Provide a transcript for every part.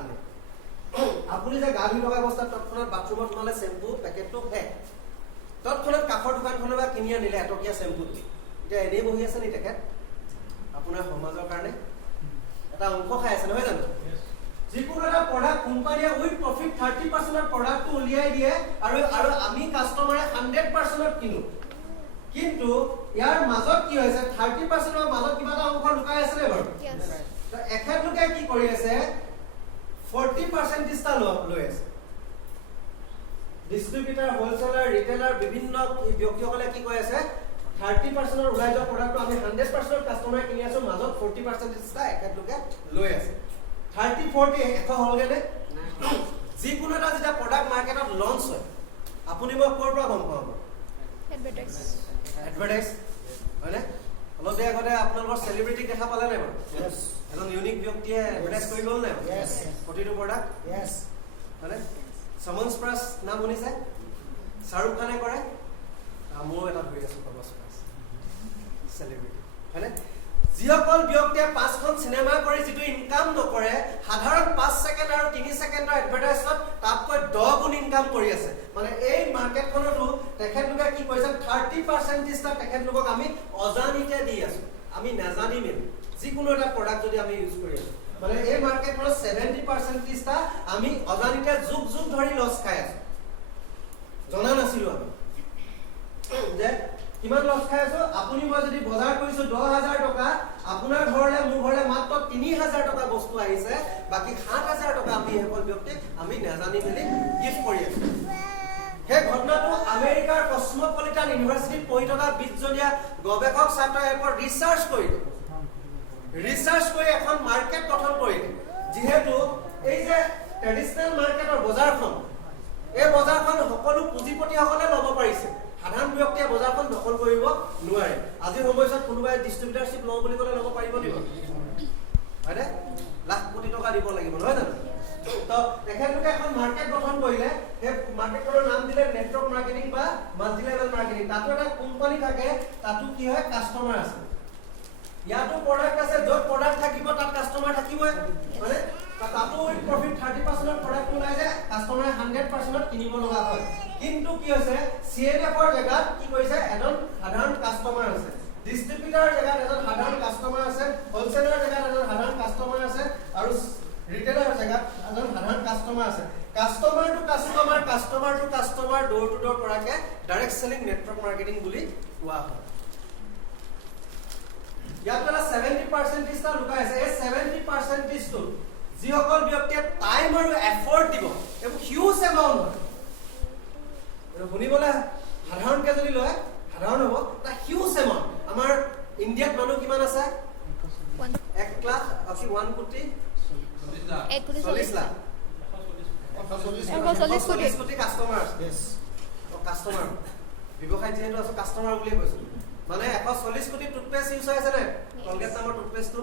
আনে আপুনি যে গা ধুই থকা অৱস্থাত তৎক্ষণাত বাথৰুমত সোমালে চেম্পু পেকেটটো শেষ তৎক্ষণাত কাষৰ দোকানখনৰ পৰা কিনি আনিলে এটকীয়া চেম্পুটো এতিয়া এনেই বহি আছে নি তেখেত আপোনাৰ সমাজৰ কাৰণে এটা অংশ খাই আছে নহয় জানো যিকোনো এটা প্ৰডাক্ট কোম্পানীয়ে উইথ প্ৰফিট 30% প্ৰডাক্টটো উলিয়াই দিয়ে আৰু আমি কাষ্টমাৰে 100% কিনো কিন্তু ইয়াৰ মাজত কি হৈছে 30% মাজত কিবা এটা অংশ লুকাই আছে নে বাৰু তো এখেতলোকে কি কৰি আছে 40% টা লৈ আছে ডিস্ট্ৰিবিউটৰ হোলসেলাৰ ৰিটেইলাৰ বিভিন্ন ব্যক্তিসকলে কি কৈ আছে 30% ওলাই যোৱা প্ৰডাক্টটো আমি 100% কাষ্টমাৰে কিনি আছো মাজত 40% টা এখেতলোকে লৈ আছে 30-40 এশ হলগে নে যিকোনো এটা যেতিয়া প্ৰডাক্ট মাৰ্কেটত লঞ্চ হয় আপুনি মই ক'ৰ পৰা গম পাব এডভাৰটাইজ হয়নে অলপ দেৰি আগতে আপোনালোকৰ চেলিব্ৰিটি দেখা পালে নাই বাৰু এজন ইউনিক ব্যক্তিয়ে এডভাৰটাইজ কৰি গ'ল নাই প্ৰতিটো প্ৰডাক্ট হয়নে সমন্স প্ৰাছ নাম শুনিছে শাহৰুখ খানে কৰে মোৰো এটা ধৰি আছো সমন্স প্ৰাছ চেলিব্ৰিটি হয়নে যিসকল ব্যক্তিয়ে 5খন সিনেমা কৰি যিটো ইনকাম নকৰে সাধাৰণ 5 সেকেন্ড আৰু 3 সেকেন্ডৰ এডভাৰটাইজত তাতকৈ 10 গুণ ইনকাম কৰি আছে মানে এই মাৰ্কেটখনতো তেখেতলোকে কি কৈছে 30% টা তেখেতলোকক আমি অজানিতে দি আছো আমি নাজানিমেই যিকোনো এটা প্ৰডাক্ট যদি আমি ইউজ কৰি আছো মানে এই মাৰ্কেটখনত 70% টা আমি অজানিতে যুগ যুগ ধৰি লছ খাই আছো জনা নাছিলো আমি যে কিমান লছ খাই আছো আপুনি মই যদি বজাৰ কৰিছো 10000 টকা আপোনাৰ ঘৰলে মোৰ ঘৰলে মাত্ৰ 3000 টকা বস্তু আহিছে বাকি 7000 টকা আমি হেকল ব্যক্তি আমি নাজানি মেলি গিফট কৰি আছো হে ঘটনাটো আমেৰিকাৰ কসমোপলিটান ইউনিভাৰ্চিটিত পঢ়ি থকা 20 জনীয়া গৱেষক ছাত্ৰই এপৰ ৰিচাৰ্চ কৰি এখন মাৰ্কেট গঠন কৰিলে যেহেতু এই যে ট্ৰেডিশনেল মাৰ্কেটৰ বজাৰখন এই বজাৰখন সকলো পুঁজিপতিসকলে ল'ব পাৰিছে সাধাৰণ ব্যক্তিয়ে বজাৰখন দখল কৰিব নোৱাৰে আজি সময়ত কোনোবাই ডিস্ট্ৰিবিউটৰশিপ লওঁ বুলি ক'লে ল'ব পাৰিব দিব হয়নে লাখ কোটি টকা দিব লাগিব নহয় জানো তো তেখেতলোকে এখন মাৰ্কেট গঠন কৰিলে সেই মাৰ্কেটৰ নাম দিলে নেটৱৰ্ক মাৰ্কেটিং বা মাল্টি লেভেল মাৰ্কেটিং তাতো এটা কোম্পানী থাকে তাতো কি হয় কাস্টমাৰ আছে ইয়াতো প্ৰডাক্ট আছে য'ত প্ৰডাক্ট থাকিব তাত কাস্টমাৰ থাকিবই মানে তাতো প্ৰফিট 30% প্ৰডাক্ট ওলাই যায় কাস্টমাৰে 100% কিনিব লগা হয় কিন্তু কি হৈছে সিএনএফৰ জেগাত কি কৈছে এজন সাধাৰণ কাস্টমাৰ আছে ডিস্ট্ৰিবিউটৰ জেগাত এজন সাধাৰণ কাস্টমাৰ আছে হোলসেলাৰ জেগাত এজন সাধাৰণ কাস্টমাৰ আছে আৰু ৰিটেইলাৰ জেগাত এজন সাধাৰণ কাস্টমাৰ আছে customer to customer door to door কৰাকে ডাইৰেক্ট সেলিং নেটৱৰ্ক মাৰ্কেটিং বুলি কোৱা হয় ইয়াত 70% টা লুকাই আছে এই 70% টো যিসকল ব্যক্তিয়ে টাইম আৰু এফৰ্ট দিব এবং হিউজ এমাউন্ট হয় শুনিবলে সাধাৰণকে যদি লয় সাধাৰণ হ'ব তা হিউজ এমাউন্ট আমাৰ ইণ্ডিয়াত মানুহ কিমান আছে 1 লাখ অকি 1 কোটি 40 লাখ 140 কোটি কাস্টমাৰ আছে কাস্টমাৰ ব্যৱসায় যেহেতু আছে কাস্টমাৰ বুলি কৈছো মানে 140 কোটি টুথপেষ্ট ইউজ হৈ আছে নে কলগেট নামৰ টুথপেষ্টটো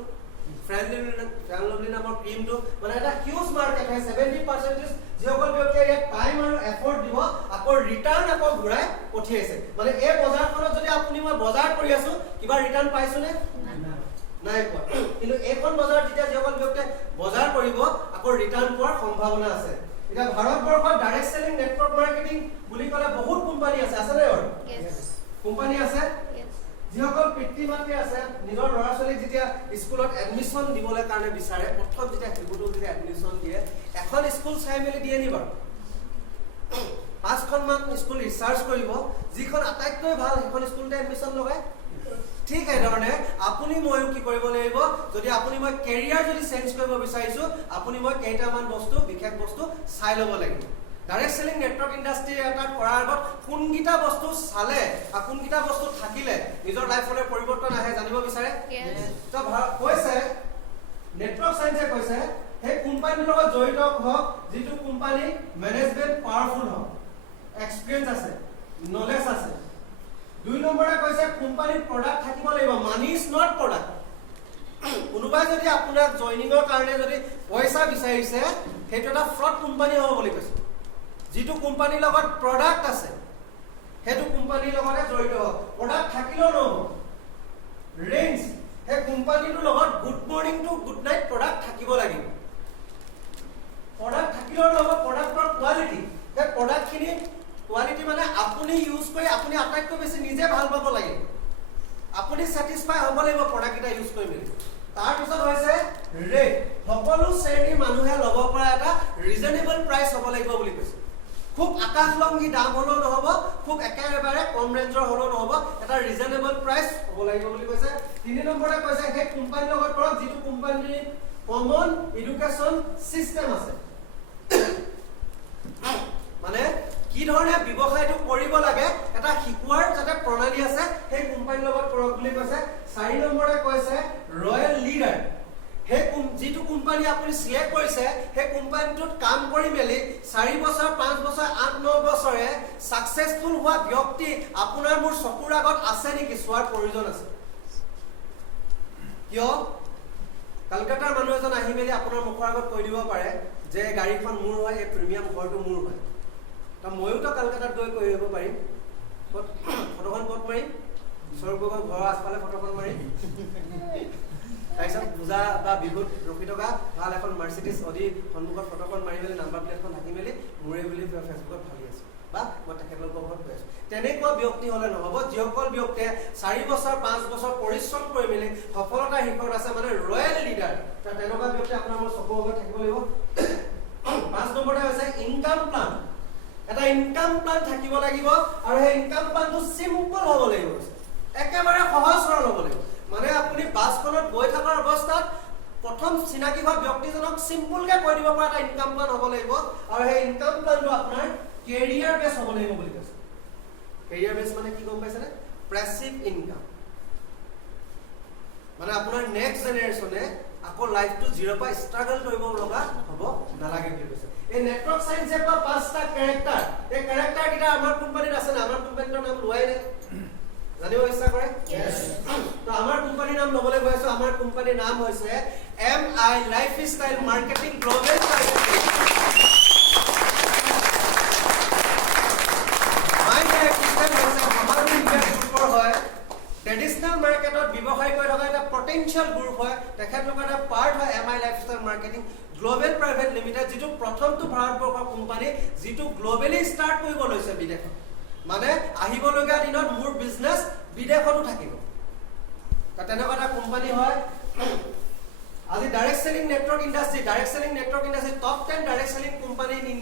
ফ্ৰেণ্ডলি নামৰ ক্ৰীমটো মানে এটা হিউজ মাৰ্কেট হয় 70% যিসকল ব্যক্তিয়ে ইয়াত টাইম আৰু এফৰ্ট দিব আকৌ ৰিটাৰ্ণ আকৌ ঘূৰাই পঠিয়াইছে মানে এই বজাৰখনত যদি আপুনি মই বজাৰ কৰি আছো কিবা ৰিটাৰ্ণ পাইছো নে নাই পোৱা কিন্তু এইখন বজাৰ যেতিয়া যিসকল ব্যক্তিয়ে বজাৰ কৰিব আকৌ ৰিটাৰ্ণ পোৱাৰ সম্ভাৱনা আছে এটা ভাৰতবৰ্ষত ডাইৰেক্ট সেলিং নেটৱৰ্ক মাৰ্কেটিং বুলি ক'লে বহুত কোম্পানী আছে নে বাৰু কোম্পানী আছে যিসকল পিতৃ মাতৃ আছে নিজৰ ল'ৰা ছোৱালীক যেতিয়া স্কুলত এডমিশন দিবলৈ কাৰণে বিচাৰে প্ৰথম যেতিয়া হেগুটো যেতিয়া এডমিশন দিয়ে এখন স্কুল চাই মেলি দিয়ে নি বাৰু 5খন মান স্কুল ৰিচাৰ্চ কৰিব যিখন আটাইতকৈ ভাল সেইখন স্কুলতে এডমিশন লগায় ঠিক এই ধৰণে আপুনি মইও কি কৰিব লাগিব যদি আপুনি মই কেৰিয়াৰ যদি চেঞ্জ কৰিব বিচাৰিছো আপুনি মই কেইটামান বস্তু বিশেষ বস্তু চাই ল'ব লাগিব ডাইৰেক্ট সেলিং নেটৱৰ্ক ইণ্ডাষ্ট্ৰি এটাত কৰাৰ আগত কোনকিটা বস্তু চালে আৰু কোনকিটা বস্তু থাকিলে নিজৰ লাইফলৈ পৰিৱৰ্তন আহে জানিব বিচাৰে তো কৈছে নেটৱৰ্ক সাইন্সে কৈছে সেই কোম্পানীৰ লগত জড়িত হওক যিটো কোম্পানী মেনেজমেন্ট পাৱাৰফুল হওক এক্সপেৰিয়েন্স আছে নলেজ আছে 2 নম্বৰে কৈছে কোম্পানীৰ প্ৰডাক্ট থাকিব লাগিব মানি ইজ নট প্ৰডাক্ট কোনোবাই যদি আপোনাক জয়নিংৰ কাৰণে যদি পইচা বিচাৰিছে সেইটো এটা ফ্ৰড কোম্পানী হ'ব বুলি কৈছে যিটো কোম্পানীৰ লগত প্ৰডাক্ট আছে হেতু কোম্পানীৰ লগতে জড়িত হ'ব প্ৰডাক্ট থাকিলেও নহ'ব ৰেঞ্জ হে কোম্পানীটোৰ লগত good morning to good night product থাকিব লাগিব ভিতৰত হ'ব প্ৰডাক্টৰ কোৱালিটি সেই প্ৰডাক্টখিনি কোৱালিটি মানে আপুনি ইউজ কৰি আপুনি আটাইতকৈ বেছি নিজে ভাল পাব লাগে আপুনি স্যাটিসফাই হ'ব লাগিব প্ৰডাক্ট এটা ইউজ কৰি মেলি তাৰ পিছত হৈছে ৰেট সকলো শ্ৰেণীৰ মানুহে ল'ব পৰা এটা ৰিজনেবল প্ৰাইস হ'ব লাগিব বুলি কৈছে খুব আকাশলংঘী দাম হলো নহব খুব একেবাৰে কম ৰেঞ্জৰ হলো নহব এটা ৰিজনেবল প্ৰাইস হ'ব লাগিব বুলি কৈছে 3 নম্বৰতে কৈছে সেই কোম্পানীৰ লগত কৰক যিটো কোম্পানীৰ কমন এডুকেশ্যন সিস্টেম আছে মানে কি ধৰণে ব্যৱসায়টো কৰিব লাগে এটা শিকোৱাৰ যাতে প্ৰণালী আছে সেই কোম্পানীৰ লগত কৰক বুলি কৈছে 4 নম্বৰতে কৈছে ৰয়েল লিডাৰ হে যিটো কোম্পানী আপুনি সিলেক্ট কৰিছে হে কোম্পানীটোত কাম কৰি মেলি 4 বছৰ 5 বছৰ 8 9 বছৰে সাকসেসফুল হোৱা ব্যক্তি আপোনাৰ মোৰ চকুৰ আগত আছে নেকি চোৱাৰ প্ৰয়োজন আছে কিয় কলকাতাৰ মানুহ এজন আহি মেলি আপোনাৰ মুখৰ আগত কৈ দিব পাৰে যে গাড়ীখন মোৰ হয় এই প্ৰিমিয়াম ঘৰটো মোৰ হয় তা মইও তো কলকাতাত গৈ কৈ আহিব পাৰিম ফটোখন ক'ত মাৰিম সৰ্বগৰ ঘৰৰ আশপালে ফটোখন মাৰিম তাইছত পূজা বা বিহুত ৰখি থকা ভাল এখন মাৰ্সিডিজ অডি সন্মুখত ফটোখন মাৰি মেলি নাম্বাৰ প্লেটখন ঢাকি মেলি মোৰে বুলি ফেচবুকত ভাবি আছো বা মই তেখেতলোকৰ ঘৰত গৈ আছো তেনেকুৱা ব্যক্তি হলে নহব যিসকল ব্যক্তিয়ে 4 বছৰ 5 বছৰ পৰিশ্ৰম কৰি মেলি সফলতাৰ শিখৰত আছে মানে ৰয়েল লিডাৰ তা তেনেকুৱা ব্যক্তি আপোনাৰ মোৰ চকুৰ আগত থাকিব লাগিব 5 নম্বৰতে হৈছে ইনকাম প্লান এটা ইনকাম প্লান থাকিব লাগিব আৰু সেই ইনকাম প্লানটো সিম্পল হ'ব লাগিব একেবাৰে সহজ সৰল হ'ব লাগিব মানে আপুনি বাছখনত গৈ থকাৰ অৱস্থাত প্ৰথম চিনাকি হোৱা ব্যক্তিজনক সিম্পল কে কৈ দিব পৰা এটা ইনকাম প্লান হ'ব লাগিব আৰু সেই ইনকাম প্লানটো আপোনাৰ কেৰিয়াৰ বেস হ'ব লাগিব বুলি কৈছে কেৰিয়াৰ বেস মানে কি গম পাইছেনে প্যাসিভ ইনকাম মানে আপোনাৰ নেক্সট জেনাৰেচনে আকৌ লাইফটো জিৰ' পৰা ষ্ট্ৰাগল কৰিব লগা হ'ব নালাগে বুলি কৈছে এই নেটৱৰ্ক সায়েন্সে পৰা 5টা ক্যাৰেক্টাৰ এই ক্যাৰেক্টাৰ কিটা আমাৰ কোম্পানীত আছে না আমাৰ কোম্পানীৰ নাম লোৱাই নাই জানিব ইচ্ছা কৰে यस তো আমাৰ কোম্পানীৰ নাম লবলৈ গৈছো আমাৰ কোম্পানীৰ নাম হৈছে MI lifestyle marketing global private Mi lifestyle হৈছে আমাৰ ইণ্ডিয়া গ্ৰুপৰ হয় ট্ৰেডিশনাল মাৰ্কেটত ব্যৱসায় কৰি থকা এটা পটেনশিয়াল গ্ৰুপ হয় তেখেতলোকৰ এটা পাৰ্ট হয় MI lifestyle marketing global private limited যেটো প্ৰথমটো ভাৰতবৰ্ষৰ কোম্পানী যেটো গ্লোবালি ষ্টাৰ্ট কৰিব লৈছে বিদেশত মানে আহিবলগা দিনত মোৰ বিজনেস বিদেশতো থাকিব তা তেনেকুৱা এটা কোম্পানী হয় আজি direct selling network industry top 10 direct selling company in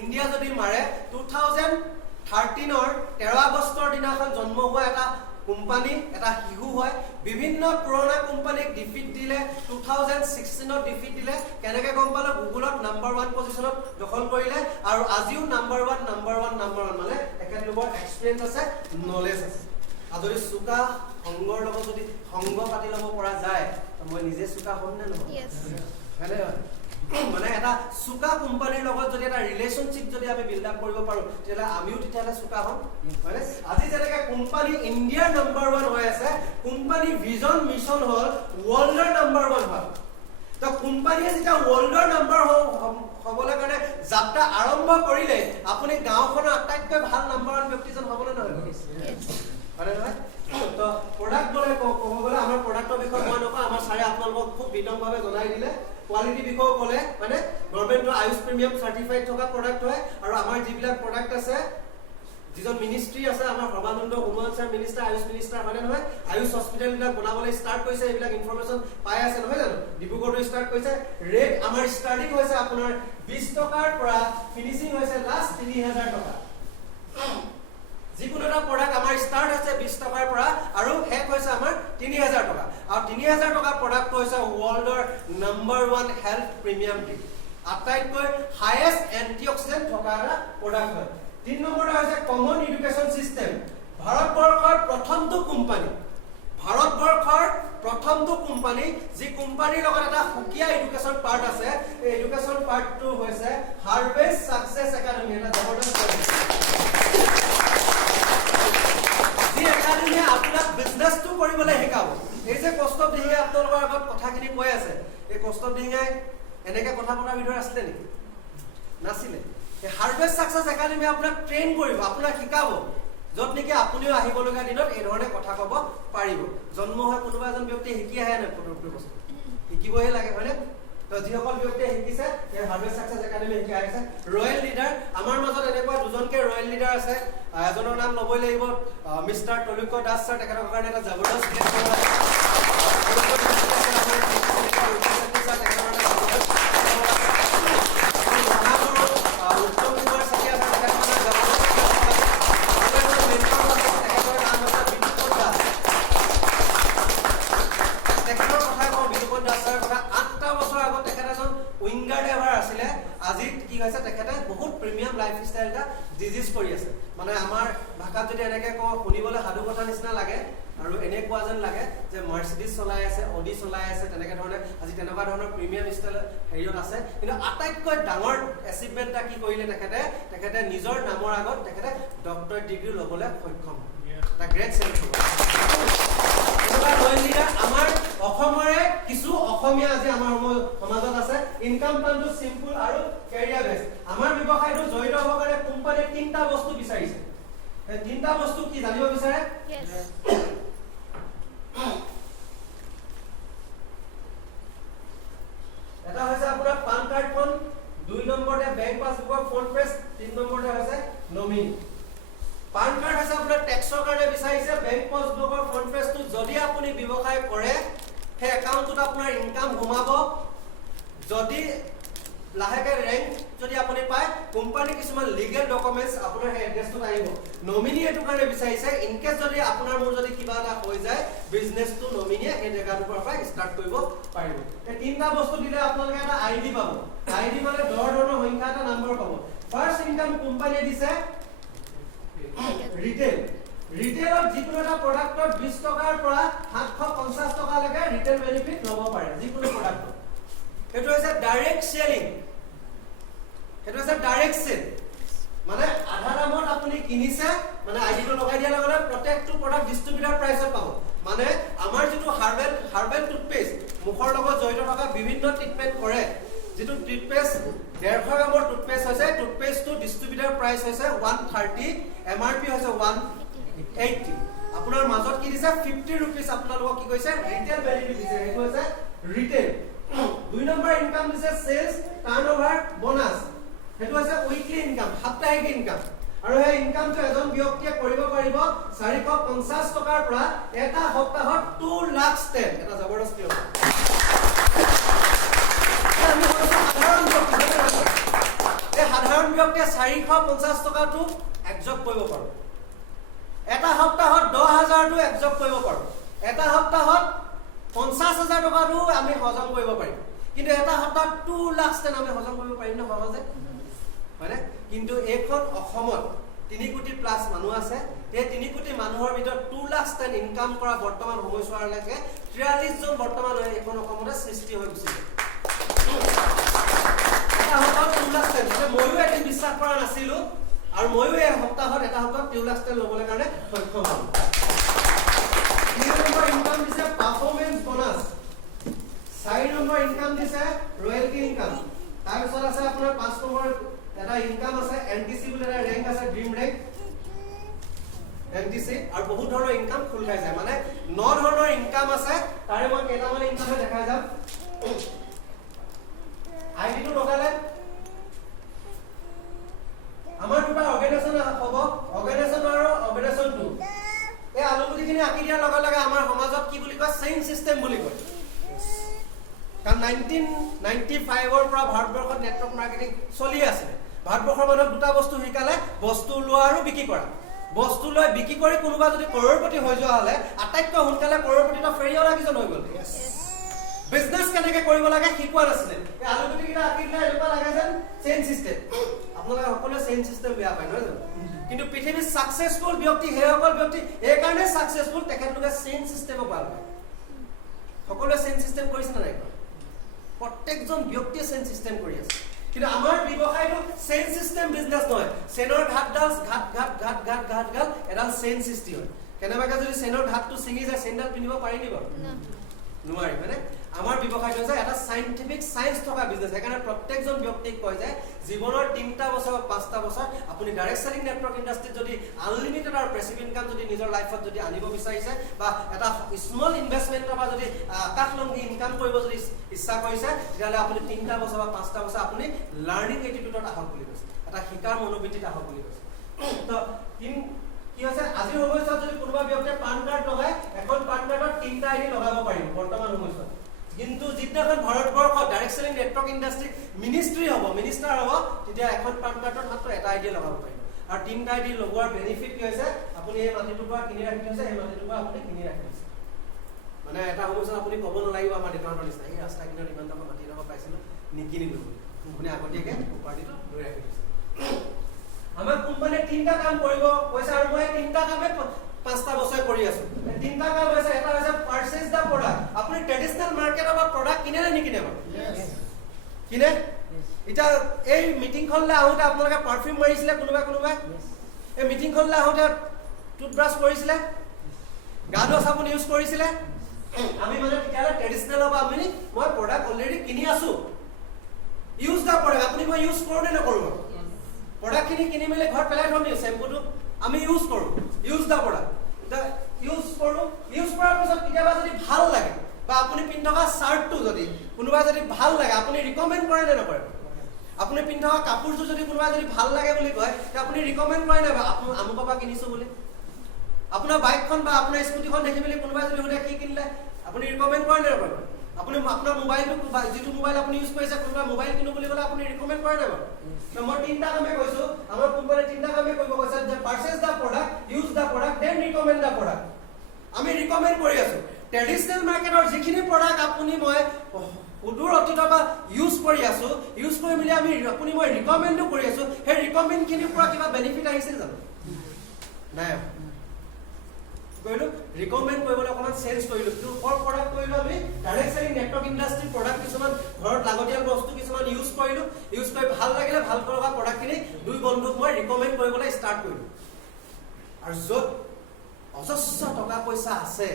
India যদি মাৰে 2013 ৰ 13 আগষ্টৰ দিনাখন জন্ম হোৱা এটা কোম্পানী এটা হিহু হয় বিভিন্ন পুৰণা কোম্পানীক ডিফিট দিলে 2016 ত ডিফিট দিলে কেনেকৈ গম পালে গুগলত নাম্বাৰ 1 পজিশনত দখল কৰিলে আৰু আজিও নাম্বাৰ 1 মানে একেলগৰ এক্সপেৰিয়েন্স আছে নলেজ আছে আদৰি সুকা সংগৰ লগত যদি সংগ পাতি লব পৰা যায় মই নিজে সুকা হম না নহয় হেলে মানে এটা সুকা কোম্পানীৰ লগত যদি এটা ৰিলেশনশিপ যদি আমি বিল্ড আপ কৰিব পাৰো তেলে আমিও তেতিয়ালে সুকা হম মানে আজি যেনেকৈ কোম্পানী ইণ্ডিয়াৰ নাম্বাৰ 1 হৈ আছে কোম্পানী ভিজন মিশন হল ওয়াৰ্ল্ডৰ নাম্বাৰ 1 হয় তো কোম্পানীয়ে যেটা ওয়াৰ্ল্ডৰ নাম্বাৰ হ'বলৈ কাৰণে যাত্ৰা আৰম্ভ কৰিলে আপুনি গাঁওখনৰ আটাইতকৈ ভাল নাম্বাৰ 1 ব্যক্তিজন হ'বলৈ নহয় আৰে নহয় তো প্ৰডাক্ট বলে ক'ব গলে আমাৰ প্ৰডাক্টৰ বিষয়ে মই নকওঁ আমাৰ সাৰে আপোনালোকক খুব বিতংভাৱে জনাই দিলে কোৱালিটি বিষয়ে ক'লে মানে গভৰ্নমেন্টৰ আয়ুষ প্ৰিমিয়াম সাৰ্টিফাইড থকা প্ৰডাক্ট হয় আৰু আমাৰ যিবিলাক প্ৰডাক্ট আছে যিজন মিনিষ্ট্ৰি আছে আমাৰ Sarbananda Sonowal sir minister Ayush minister মানে নহয় আয়ুষ হস্পিটেল বিলাক বনাবলৈ ষ্টাৰ্ট কৰিছে এইবিলাক ইনফৰমেশন পাই আছে নহয় জানো ডিব্ৰুগড়ত ষ্টাৰ্ট কৰিছে ৰেট আমাৰ ষ্টাৰ্টিং হৈছে আপোনাৰ 20 টকাৰ পৰা ফিনিশিং হৈছে লাষ্ট 3000 টকা যিকোনো এটা প্ৰডাক্ট আমাৰ ষ্টাৰ্ট হৈছে 20 টকাৰ পৰা আৰু শেষ হৈছে আমাৰ 3000 টকা আৰু 3000 টকা প্ৰডাক্ট হৈছে ওয়াৰ্ল্ডৰ নাম্বাৰ 1 হেল্থ প্ৰিমিয়াম ডি আটাইতকৈ হাইয়েষ্ট এন্টিঅক্সিডেন্ট থকা এটা প্ৰডাক্ট হয় 3 নম্বৰটো হৈছে কমন এডুকেশ্যন সিস্টেম ভাৰতবৰ্ষৰ প্ৰথমটো কোম্পানী যি কোম্পানীৰ লগত এটা সুকীয়া এডুকেশ্যন পাৰ্ট আছে এই এডুকেশ্যন পাৰ্টটো হৈছে হাৰভেষ্ট সাকসেস একাডেমি এটা জবৰদস্ত যি একাডেমি আপোনাক বিজনেসটো কৰিবলৈ শিকাব এই যে কষ্টব দিহিয়ে আপোনালোকৰ আগত কথাখিনি কৈ আছে এই কষ্টব দিহিয়ে এনেকৈ কথা পতাৰ ভিতৰত আছিলে নেকি নাছিলে এই হাৰভেষ্ট সাকসেস একাডেমি আপোনাক ট্ৰেইন কৰিব আপোনাক শিকাব যত নেকি আপুনিও আহিবলগা দিনত এই ধৰণে কথা ক'ব পাৰিব জন্ম হয় কোনোবা এজন ব্যক্তি শিকি আহে না পটককৈ বস্তু শিকিবহে লাগে হয়নে তো যিসকল ব্যক্তিয়ে শিকিছে এই হাৰ্ভেষ্ট সাকসেছ একাডেমি শিকি আহিছে ৰয়েল লিডাৰ আমাৰ মাজত এনেকুৱা দুজনকে ৰয়েল লিডাৰ আছে এজনৰ নাম ল'বই লাগিব মিষ্টাৰ তলুক্য দাস স্যাৰ তেখেতৰ কাৰণে এটা জবৰদস্ত গেষ্ট কৰিব লাগে বহুত প্ৰিমিয়াম লাইফষ্টাইল এটা ডিজিজ কৰি আছে মানে আমাৰ ভাষাত যদি এনেকে কওঁ শুনিবলৈ সাধু কথা নিচিনা লাগে আৰু এনেকুৱা যেন লাগে যে মাৰ্চিডিজ চলাই আছে অডি চলাই আছে তেনেকে ধৰণে আজি তেনেকুৱা ধৰণৰ প্ৰিমিয়াম ষ্টাইল হেৰিয়ত আছে কিন্তু আটাইতকৈ ডাঙৰ এচিভমেণ্ট এটা কি কৰিলে তেখেতে নিজৰ নামৰ আগত তেখেতে ডক্টৰেট ডিগ্ৰী ল'বলৈ সক্ষম এটা গ্ৰেট চেঞ্জ হ'ব আমাৰ অসমৰে কিছু অসমীয়া আজি আমাৰ সমাজত আছে ইনকাম প্লানটো সিম্পল আৰু কেৰিয়াৰ বেস আমাৰ ব্যৱসায়টো জড়িত হ'ব কাৰণে কোম্পানীয়ে তিনটা বস্তু বিচাৰিছে এই তিনটা বস্তু কি জানিব বিচাৰে এটা হৈছে আপোনাৰ পান কাৰ্ডখন 2 নম্বৰতে বেংক পাছবুকৰ ফ্ৰন্ট পেজ 3 নম্বৰতে হৈছে নমিনি পান কাৰ্ড আছে আপোনাৰ ট্যাক্সৰ কাৰণে বিচাৰিছে বেংক পাছবুকৰ ফ্ৰন্ট পেজটো যদি আপুনি ব্যৱসায় কৰে সেই একাউণ্টত আপোনাৰ ইনকাম ঘুমাব যদি লাহেকে ৰেংক যদি আপুনি পায় কোম্পানী কিছুমান লিগেল ডকুমেন্টস আপোনাৰ সেই এড্ৰেছটোত আহিব নমিনি এটো কাৰণে বিচাৰিছে ইন কেছ যদি আপোনাৰ মোৰ যদি কিবা এটা হৈ যায় বিজনেছটো নমিনিয়ে এই জেগাটোৰ পৰা ষ্টাৰ্ট কৰিব পাৰিব এই তিনটা বস্তু দিলে আপোনালোকে এটা আইডি পাব আইডি মানে ধৰণৰ সংখ্যা এটা নম্বৰ পাব ফাৰ্স্ট ইনকাম কোম্পানীয়ে দিছে ৰিটেইলত যিকোনো এটা প্ৰডাক্টত 20 টকাৰ পৰা 750 টকা লৈকে ৰিটেইল বেনিফিট ল'ব পাৰে যিকোনো প্ৰডাক্টত এটো হৈছে ডাইৰেক্ট সেলিং এটো হৈছে ডাইৰেক্ট সেল মানে আধা দামত আপুনি কিনিছে মানে আইডিটো লগাই দিয়া লগে প্ৰত্যেকটো প্ৰডাক্ট ডিস্ট্ৰিবিউটৰ প্ৰাইসত পাব মানে আমাৰ যেটো হাৰ্বেল টুথপেষ্ট মুখৰ লগত জড়িত থকা বিভিন্ন ট্ৰিটমেন্ট কৰে যেটো টুথপেষ্ট 150 গ্ৰামৰ টুথপেষ্ট হৈছে টুথপেষ্টটো ডিস্ট্ৰিবিউটৰ প্ৰাইস হৈছে 130 এমআৰপি হৈছে 180 আপোনাৰ মাজত কি দিছে 50 रुपीस আপোনালোকক কি কৈছে ৰিটেইল বেনিফিট দিছে এটো হৈছে ৰিটেইল 2 নম্বৰ ইনকাম দিছে সেলস টাৰ্নওভাৰ বোনাস এটো হৈছে উইকলি ইনকাম সাপ্তাহিক ইনকাম আৰু এই ইনকামটো এজন ব্যক্তিয়ে কৰিব পাৰিব 450 টকাৰ পৰা এটা সপ্তাহত 2 লাখ ষ্টেপ এটা জবৰদস্ত হ'ব সাধাৰণ ব্যক্তিয়ে 450 টকাটো একযোগ কৰিব পাৰো এটা সপ্তাহত 10000 টো একযোগ কৰিব পাৰো এটা সপ্তাহত 50000 টকাটো আমি হজম কৰিব পাৰিম কিন্তু এটা সপ্তাহত 2 লাখ ষ্টেপ আমি হজম কৰিব পাৰিম না সহজে মানে কিন্তু এখন অসমত 3 কোটি প্লাস মানুহ আছে এই 3 কোটি মানুহৰ ভিতৰত 2 লাখ ষ্টেপ ইনকাম কৰা বৰ্তমান সময়ছোৱালৈকে 43 জন বৰ্তমান এখন অসমত সৃষ্টি হৈ গৈছে ময়ো এদিন বিশ্বাস কৰা নাছিলো আৰু ময়ো এই সপ্তাহত এটা সপ্তাহত 2 লাখ ষ্টেপ ল'বলৈ কাৰণে সক্ষম হ'ম 3 নম্বৰ ইনকাম দিছে পাৰফৰমেন্স বোনাস 4 নম্বৰ ইনকাম দিছে ৰয়েলটি ইনকাম তাৰ পিছত আছে আপোনাৰ 5 নম্বৰ এটা ইনকাম আছে এনটিসি বুলি এটা ৰেংক আছে ড্ৰিম ৰেংক এনটিসি আৰু বহুত ধৰণৰ ইনকাম খুল খাই যায় মানে 9 ধৰণৰ ইনকাম আছে তাৰে মই কেইটামান ইনকাম দেখাই যাম আইডিটো লগালে আমাৰ দুটা অৰ্গানাইজেচন হ'ব অৰ্গানাইজেচন আৰু অৰ্গানাইজেচন 2 এই আলোকলিখিনি আকি দিয়া লগে আমাৰ সমাজত কি বুলি কয় চেইন সিস্টেম বুলি কয় কাৰণ 1995 ৰ পৰা ভাৰতবৰ্ষত নেটৱৰ্ক মাৰ্কেটিং চলি আছে ভাৰতবৰ্ষৰ মানুহক দুটা বস্তু শিকালে বস্তু লোৱা আৰু বিক্ৰী কৰা বস্তু লৈ বিক্ৰী কৰি কোনোবা যদি কৰৰপতি হৈ যোৱা হলে আটাইতকৈ সোনকালে কৰৰপতিটো ফেৰিও লাগিজন হৈ গ'ল বিজনেস কেনেকৈ কৰিব লাগে শিকোৱা নাছিলে এই আলোকলিকিটা আকি দিলে এনেকুৱা লাগে যেন চেইন সিস্টেম আপোনালোকে সকলোৱে চেইন সিস্টেম বেয়া পায় নহয় জানো কিন্তু পৃথিৱীৰ সাকসেসফুল ব্যক্তি হেসকল ব্যক্তি এই কাৰণে সাকসেসফুল তেখেতলোকে চেইন সিস্টেমক ভাল পায় সকলোৱে চেইন সিস্টেম কৰিছে নাই প্ৰত্যেকজন ব্যক্তিয়ে চেইন সিস্টেম কৰি আছে কিন্তু আমাৰ ব্যৱসায়টো চেইন সিস্টেম বিজনেস নহয় চেইনৰ ঘাটডাল ঘাট এডাল চেইন সৃষ্টি হয় কেনেবাকে যদি চেইনৰ ঘাটটো ছিঙি যায় চেইনডাল পিন্ধিব পাৰি নি বাৰু নোৱাৰি মানে আমাৰ ব্যৱসায়টো হৈছে এটা সাইন্টিফিক সায়েন্স থকা বিজনেস। সেইকাৰণে প্ৰত্যেকজন ব্যক্তিক কয় যে জীৱনৰ 3টা বছৰ বা 5টা বছৰ আপুনি ডাইৰেক্ট সেলিং নেটৱৰ্ক ইণ্ডাষ্ট্ৰীত যদি আনলিমিটেড আৰু পেসিভ ইনকাম যদি নিজৰ লাইফত যদি আনিব বিচাৰিছে বা এটা স্মল ইনভেষ্টমেন্টৰ পৰা যদি আকাশলংঘী ইনকাম কৰিব যদি ইচ্ছা কৰিছে, তেতিয়াহ'লে আপুনি 3টা বছৰ বা 5টা বছৰ আপুনি লাৰ্নিং এটিটিউডত আহক বুলি কৈছে, এটা শিকাৰ মনোবৃত্তিত আহক বুলি কৈছে। তো কি হৈছে আজিৰ সময়ত যদি কোনোবা ব্যক্তিয়ে পান কাৰ্ড লগায়, এখন পান কাৰ্ডত 3টা আইডি লগাব পাৰিব বৰ্তমান সময়ত। কিন্তু যিদিনাখন ভাৰতবৰ্ষত direct selling network industry ministry হ'ব, মিনিষ্টাৰ হ'ব, তেতিয়া এখন পান কাৰ্ডত মাত্ৰ এটা আইডি লগাব পাৰিব। আৰু 3টা আইডি লগোৱাৰ বেনিফিট কি হৈছে, আপুনি এই মাটিটোৰ পৰা কিনি ৰাখি থৈছে, এই মাটিটোৰ পৰা আপুনি কিনি ৰাখি থৈছে। মানে এটা সময়ত আপুনি ক'ব নালাগিব আমাৰ দেউতাহঁতৰ নিচিনা এই ৰাস্তা কিনাৰত ইমান টকা মাটি টকা পাইছিলোঁ নিকিনিলোঁ, আপুনি আগতীয়াকৈ প্ৰপাৰ্টিটো লৈ ৰাখি থৈছে। আমাৰ কোম্পানীয়ে 3টা কাম কৰিব কৈছে আৰু মই 3টা কামে 5টা বছৰ কৰি আছো। 3টা কাম হৈছে, এটা হৈছে পাৰচেজ দা প্ৰডাক্ট। আপুনি ট্ৰেডিশনেল মাৰ্কেটৰ পৰা প্ৰডাক্ট কিনে নে নিকিনে বাৰু? কিনে। এতিয়া এই মিটিংখনলৈ আহোঁতে আপোনালোকে পাৰফিউম মাৰিছিলে কোনোবাই? এই মিটিংখনলৈ আহোঁতে টুথব্ৰাছ কৰিছিলে, গা ধোৱা চাবোন ইউজ কৰিছিলে? আমি মানে তেতিয়াহ'লে ট্ৰেডিশনেলৰ পৰা আমি মই প্ৰডাক্ট অলৰেডি কিনি আছো। ইউজ দা প্ৰডাক্ট আপুনি মই ইউজ কৰোঁ নে নকৰোঁ? প্ৰডাক্টখিনি কিনি মেলি ঘৰত পেলাই থ'ম নি চেম্পুটো? আমি ইউজ কৰোঁ, ইউজ দা প্ৰডাক্ট। ইউজ কৰোঁ, ইউজ কৰাৰ পিছত কেতিয়াবা যদি ভাল লাগে বা আপুনি পিন্ধি থকা চাৰ্টটো যদি কোনোবাই যদি ভাল লাগে, আপুনি ৰিকমেণ্ড কৰে নে নকৰে? আপুনি পিন্ধি থকা কাপোৰযোৰ যদি কোনোবাই যদি ভাল লাগে বুলি কয়, তেতিয়া আপুনি ৰিকমেণ্ড কৰে নে আমুকৰ পৰা কিনিছোঁ বুলি? আপোনাৰ বাইকখন বা আপোনাৰ স্কুটিখন দেখি মেলি কোনোবাই যদি সোধে কি কিনিলে, আপুনি ৰিকমেণ্ড কৰে নে নকৰে? আপুনি আপোনাৰ মোবাইলটো যিটো মোবাইল আপুনি ইউজ কৰিছে, কোনোবা মোবাইল কিনো বুলি ক'লে আপুনি ৰিকমেণ্ড কৰে নে বাৰু? মই 3টা কামে কৈছো, আমাৰ কোম্পানীয়ে 3টা কামে কৰিব কৈছে যে পাৰচেজ দা প্ৰডাক্ট, ইউজ দা প্ৰডাক্ট, দেন ৰিকমেণ্ড দা প্ৰডাক্ট। আমি ৰিকমেণ্ড কৰি আছো। ট্ৰেডিশনেল মাৰ্কেটৰ যিখিনি প্ৰডাক্ট আপুনি মই সুদূৰ অতীতৰ পৰা ইউজ কৰি আছো, ইউজ কৰি মেলি আপুনি মই ৰিকমেণ্ডো কৰি আছো, সেই ৰিকমেণ্ডখিনিৰ পৰা কিবা বেনিফিট আহিছিল জানো? নাই। কৰিলো ৰিকমেণ্ড কৰিবলৈ অকণমান চেঞ্জ কৰিলো, প্ৰডাক্ট কৰিলো আমি ডাইৰেক্ট সেলিং নেটৱৰ্ক ইণ্ডাষ্ট্ৰীৰ প্ৰডাক্ট কিছুমান ঘৰত লাগতিয়াল বস্তু কিছুমান ইউজ কৰিলো, ইউজ কৰি ভাল লাগিলে, ভাল লগা প্ৰডাক্টখিনি 2 বন্ধুক মই ৰিকমেণ্ড কৰিবলৈ ষ্টাৰ্ট কৰিলো। আৰু য'ত অজস্ৰ টকা পইচা আছে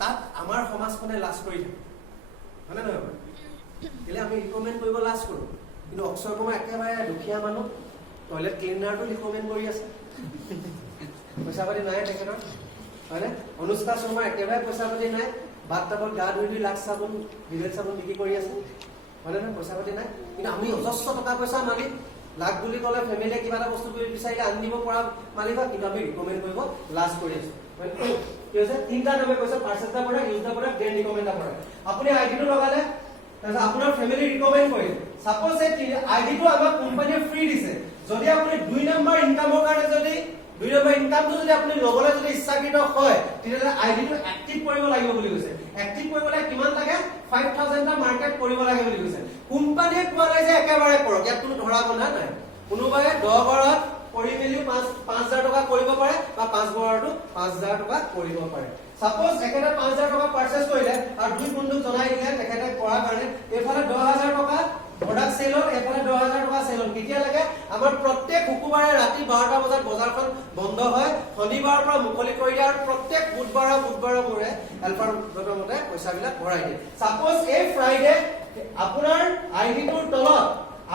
তাত আমাৰ সমাজখনে লাজ কৰি থাকে, হয়নে নহয়? কেলে আমি ৰিকমেণ্ড কৰিব লাজ কৰোঁ, কিন্তু অক্ষয় কুমাৰ একেবাৰে দুখীয়া মানুহ, টয়লেট ক্লিনাৰটো ৰিকমেণ্ড কৰি আছে, পইচা পাতি নাই তেখেতৰ, হয়নে? অনুষ্কা শৰ্মা একেবাৰে পইচা পাতি নাই, বাথ টাবত গা ধুই 2 লাখ চাবোন ভিভেল চাবোন বিক্ৰী কৰি আছে, হয়নে নহয়? পইচা পাতি নাই, কিন্তু আমি অজস্ৰ টকা পইচা মালিক, লাখ বুলি ক'লে ফেমিলিয়ে কিবা এটা বস্তু বিচাৰিলে আনি দিব পৰা মালিক হয়, কিন্তু আমি ৰিকমেণ্ড কৰিব লাজ কৰি আছো। কি হৈছে 3টা নামে কৈছে, পাৰচেজ দা প্ৰডাক্ট, ইউজ দা প্ৰডাক্ট, দেন ৰিকমেণ্ড দা প্ৰডাক্ট। আপুনি আইডিটো লগালে, তাৰপিছত আপোনাৰ ফেমিলি ৰিকমেণ্ড কৰিলে। সাপোজ এই আইডিটো আমাক কোম্পানীয়ে ফ্ৰী দিছে, যদি আপুনি 2 নম্বৰ ইনকামৰ কাৰণে যদি 2 নম্বৰ ইনকামটো যদি আপুনি ল'বলৈ যদি ইচ্ছাকৃত হয়, তেতিয়াহ'লে আইডিটো এক্টিভ কৰিব লাগিব বুলি কৈছে। এক্টিভ কৰিবলৈ কিমান লাগে? 5000 টা মাৰ্কেট কৰিব লাগে বুলি কৈছে। কোম্পানীয়ে কোৱা নাই যে একেবাৰে কৰক, ইয়াত কোনো ধৰা বন্ধা নাই। কোনোবাই 10 বাৰত কৰি মেলি 5000 টকা কৰিব পাৰে বা 5 বাৰতো 5000 টকা কৰিব পাৰে। সাপোজ একেটা 5000 টকা পাৰচেজ কৰিলে আৰু 2 বন্ধুক জনাই দিলে তেখেতে কৰাৰ কাৰণে, এইফালে 10000 টকা প্ৰডাক্ট চেল হ'ল, এইফালে 10000 টকা চেল হ'ল। কেতিয়া লাগে? আমাৰ প্ৰত্যেক শুকুৰবাৰে ৰাতি 12টা বজাত বজাৰখন বন্ধ হয়, শনিবাৰৰ পৰা মুকলি কৰি দিয়ে আৰু প্ৰত্যেক বুধবাৰৰ মূৰে হেল্পাৰ মতে পইচাবিলাক ভৰাই দিয়ে। সাপোজ এই ফ্ৰাইডে আপোনাৰ আইডিটোৰ তলত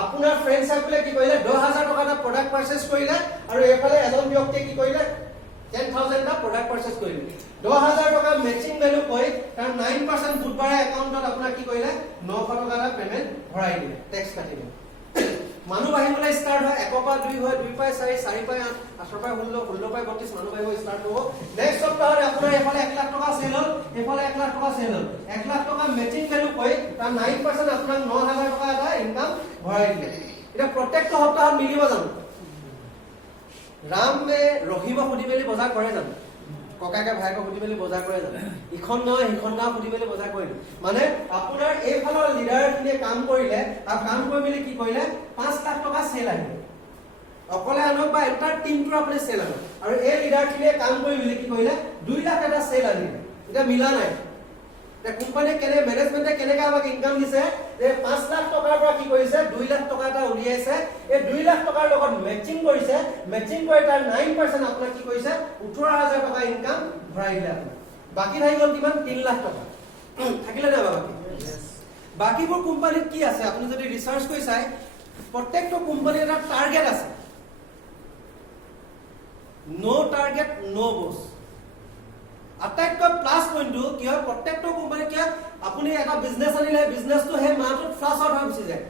আপোনাৰ ফ্ৰেণ্ড সাৰ্কেলে কি কৰিলে 10000 টকা এটা প্ৰডাক্ট পাৰচেজ কৰিলে আৰু এইফালে এজন ব্যক্তিয়ে কি কৰিলে 10000 টা প্ৰডাক্ট পাৰচেজ কৰিলে। 10000 টকা মেচিং ভ্যালু কৈ তাৰ 9% বুধবাৰে একাউণ্টত আপোনাৰ কি কৰিলে 900 টকা এটা পেমেন্ট ভৰাই দিলে, টেক্স কাটি দিলে। মানুহ বাঢ়িবলৈ ষ্টাৰ্ট হয়, 1 পৰা 2 হয়, 2 পৰা 4, 4 পৰা 8, 8 পৰা 16, 16 পৰা 32 মানুহ বাঢ়িব ষ্টাৰ্ট হ'ব। নেক্সট সপ্তাহত আপোনাৰ এফালে 1 লাখ টকা চেল হ'ল, এফালে 1 লাখ টকা চেল হ'ল। 1 লাখ টকা মেচিং ভ্যালু কৈ তাৰ 9% আপোনাক 9000 টকা এটা ইনকাম ভৰাই দিলে। এটা প্ৰত্যেকটো সপ্তাহত মিলিব জানো? ৰামে ৰহিমক সুধি মেলি বজাৰ কৰে জানো? ককাকে ভাইকক সুধি মেলি বজাৰ কৰে জানো? ইখন গাঁও সিখন গাঁও সুধি মেলি বজাৰ কৰিলে। মানে আপোনাৰ এইফালৰ লিডাৰখিনিয়ে কাম কৰিলে আৰু কাম কৰি মেলি কি কৰিলে 5 লাখ টকা চেল আহিল। অকলে আনক বা এণ্টাৰ টিমটোৰ আপুনি চেল আনক আৰু এই লিডাৰখিনিয়ে কাম কৰি মেলি কি কৰিলে 2 লাখ এটা চেল আনিলে। এটা মিলা নাই। কোম্পানীয়ে মেনেজমেন্টে কেনেকৈ আমাক ইনকাম দিছে যে 5 লাখ টকাৰ পৰা কি কৰিছে 2 লাখ টকা এটা উলিয়াইছে। এই 2 লাখ টকাৰ লগত মেচিং কৰিছে, মেচিং কৰি তাৰ 9% আপোনাক কি কৰিছে 18000 টকা ইনকাম ভৰাই দিলে। আপোনাৰ বাকী থাকি গ'ল কিমান 3 লাখ টকা। থাকিলে না বাকি বাকিবোৰ কোম্পানীত কি আছে আপুনি যদি ৰিচাৰ্চ কৰি চাই প্ৰত্যেকটো কোম্পানীৰ এটা টাৰ্গেট আছে নো টাৰ্গেট নো বস আটাইতকৈ প্লাছ পইণ্টটো কি হয় প্ৰত্যেকটো কোম্পানী কি আপুনি এটা বিজনেছ আনিলে বিজনেছটো সেই মাহটোত ফ্লাছ আউট হৈ গুচি যায়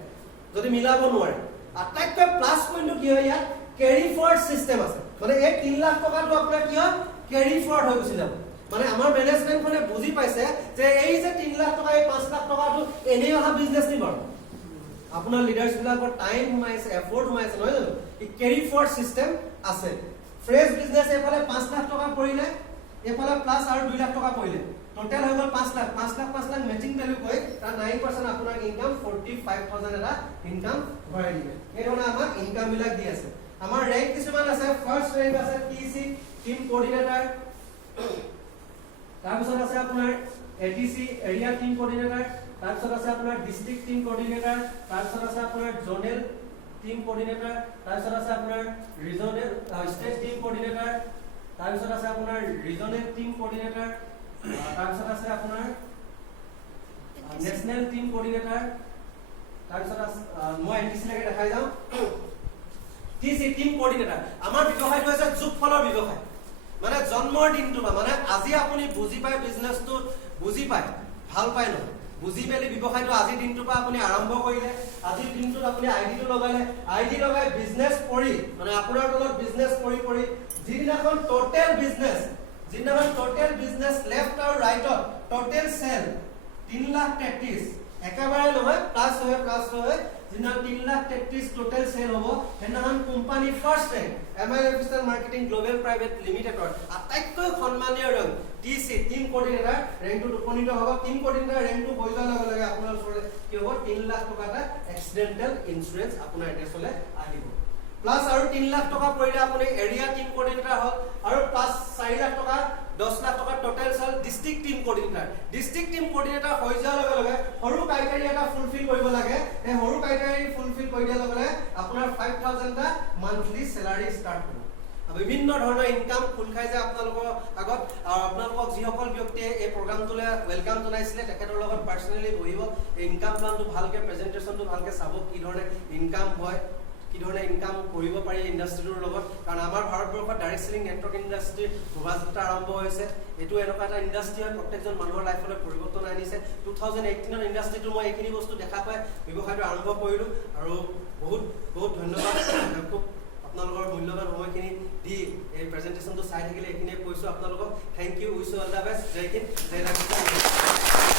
যদি মিলাব নোৱাৰে আটাইতকৈ প্লাছ পইণ্টটো কি হয় ইয়াত কেৰি ফৰৱাৰ্ড চিষ্টেম আছে মানে এই 3 লাখ টকাটো আপোনাৰ কি হয় কেৰি ফৰৱাৰ্ড হৈ গুচি যাব মানে আমাৰ মেনেজমেণ্টখনে বুজি পাইছে যে এই যে 3 লাখ টকা এই 5 লাখ টকাটো এনেই অহা বিজনেছ নি বাৰু আপোনাৰ লিডাৰছ বিলাকৰ টাইম সোমাইছে এফৰ্ট সোমাইছে নহয় জানো এই কেৰি ফৰৱাৰ্ড চিষ্টেম আছে ফ্ৰেছ বিজনেছ এফালে 5 লাখ টকা পৰিলে এফালে প্লাস আৰু 2 লাখ টকা পৰিলে টোটাল হৈ গল 5 লাখ মেচিং ভ্যালু কই তাৰ 9% আপোনাৰ ইনকাম 45000 এটা ইনকাম ভৰাই দিলে এই ধৰণে আমাৰ ইনকাম বিলাক দি আছে আমাৰ ৰেংক কিছুমান আছে ফাৰ্স্ট ৰেংক আছে টিসি টিম কোঅৰ্ডিনেটৰ তাৰপিছত আছে আপোনাৰ এটিসি এৰিয়া টিম কোঅৰ্ডিনেটৰ তাৰপিছত আছে আপোনাৰ ডিস্ট্ৰিক্ট টিম কোঅৰ্ডিনেটৰ তাৰপিছত আছে আপোনাৰ জোনেল টিম কোঅৰ্ডিনেটৰ তাৰপিছত আছে আপোনাৰ ৰিজনেল ষ্টেট টিম কোঅৰ্ডিনেটৰ তাৰপিছত আছে আপোনাৰ ৰিজনেল টিম কোঅৰ্ডিনেটৰ তাৰপিছত আছে আপোনাৰ নেশনেল টিম কোঅৰ্ডিনেটৰ তাৰপিছত মই এনটিসি লৈকে দেখাই যাওঁ টিসি টিম কোঅৰ্ডিনেটৰ আমাৰ ব্যৱসায়টো হৈছে যোগফলৰ ব্যৱসায় মানে জন্মৰ দিনটো মানে আজি আপুনি বুজি পায় বিজনেছটো বুজি পায় ভাল পায় ন বুজি পেলি ব্যৱসায়টো আজি দিনটোৰ পৰা আপুনি আৰম্ভ কৰিলে আজি দিনটোত আপুনি আইডিটো লগালে আইডি লগাই বিজনেছ কৰি মানে আপোনাৰ তলত বিজনেছ কৰি যিদিনাখন টোটেল বিজনেছ লেফট আৰু ৰাইটত টোটেল সেল 3,33,000 একেবাৰে নহয় প্লাস হয় যিনা 3,33,000 টোটেল সেল হ'ব হেনাখন company first rank MI official marketing global private লিমিটেডৰ আটাইতকৈ সন্মানীয় ৰং টিসি টিম কোঅৰ্ডিনেটৰ ৰেংকটো উপনীত হ'ব টিম কোঅৰ্ডিনেটৰ ৰেংকটো হৈ যোৱাৰ লগে লগে আপোনাৰ ওচৰতে কি হ'ব 3 লাখ টকা এটা এক্সিডেন্টাল ইন্সুৰেন্স আপোনাৰ এড্ৰেছলৈ আহিব প্লাস আৰু 3 লাখ টকা পৰিলে আপুনি এৰিয়া টিম কোঅৰ্ডিনেটৰ হ'ল আৰু প্লাস 4 লাখ টকা 10 লাখ টকা total cell district team coordinator হৈ যোৱাৰ লগে লগে সৰু ক্ৰাইটেৰিয়া এটা ফুলফিল কৰিব লাগে এই সৰু ক্ৰাইটেৰিয়া ফুলফিল কৰি দিয়াৰ লগে লগে আপোনাৰ 5000 টা মান্থলি স্যালাৰি ষ্টাৰ্ট হ'ব বিভিন্ন ধৰণৰ ইনকাম ফুল খাই যায় আপোনালোকৰ আগত আৰু আপোনালোকক যিসকল ব্যক্তিয়ে এই প্ৰগ্ৰামটোলৈ ওয়েলকাম জনাইছিলে তেখেতৰ লগত পাৰ্সোনালি বহিব এই ইনকাম প্লানটো ভালকে প্ৰেজেন্টেশনটো ভালকে চাব কি ধৰণে ইনকাম হয় কি ধৰণে ইনকাম কৰিব পাৰি ইন্ডাষ্ট্ৰিটোৰ লগত কাৰণ আমাৰ ভাৰতবৰ্ষত ডাইৰেক্ট সেলিং নেটৱৰ্ক ইন্ডাষ্ট্ৰি শোভাযাত্ৰা আৰম্ভ হৈছে এটো এনেকুৱা এটা ইন্ডাষ্ট্ৰি হয় প্ৰত্যেকজন মানুহৰ লাইফলৈ পৰিৱৰ্তন আনিছে 2018 ৰ ইন্ডাষ্ট্ৰিটো মই এইখিনি বস্তু দেখা পাই ব্যৱসায়টো আৰম্ভ কৰিলো আৰু বহুত ধন্যবাদ খুব আপোনালোকৰ মূল্যৱান সময়খিনি দি এই প্ৰেজেন্টেশনটো চাই থাকিলে এইখিনিয়ে কৈছো আপোনালোকক thank you wish you all the best জয় হিন্দ জয় ৰাষ্ট্ৰ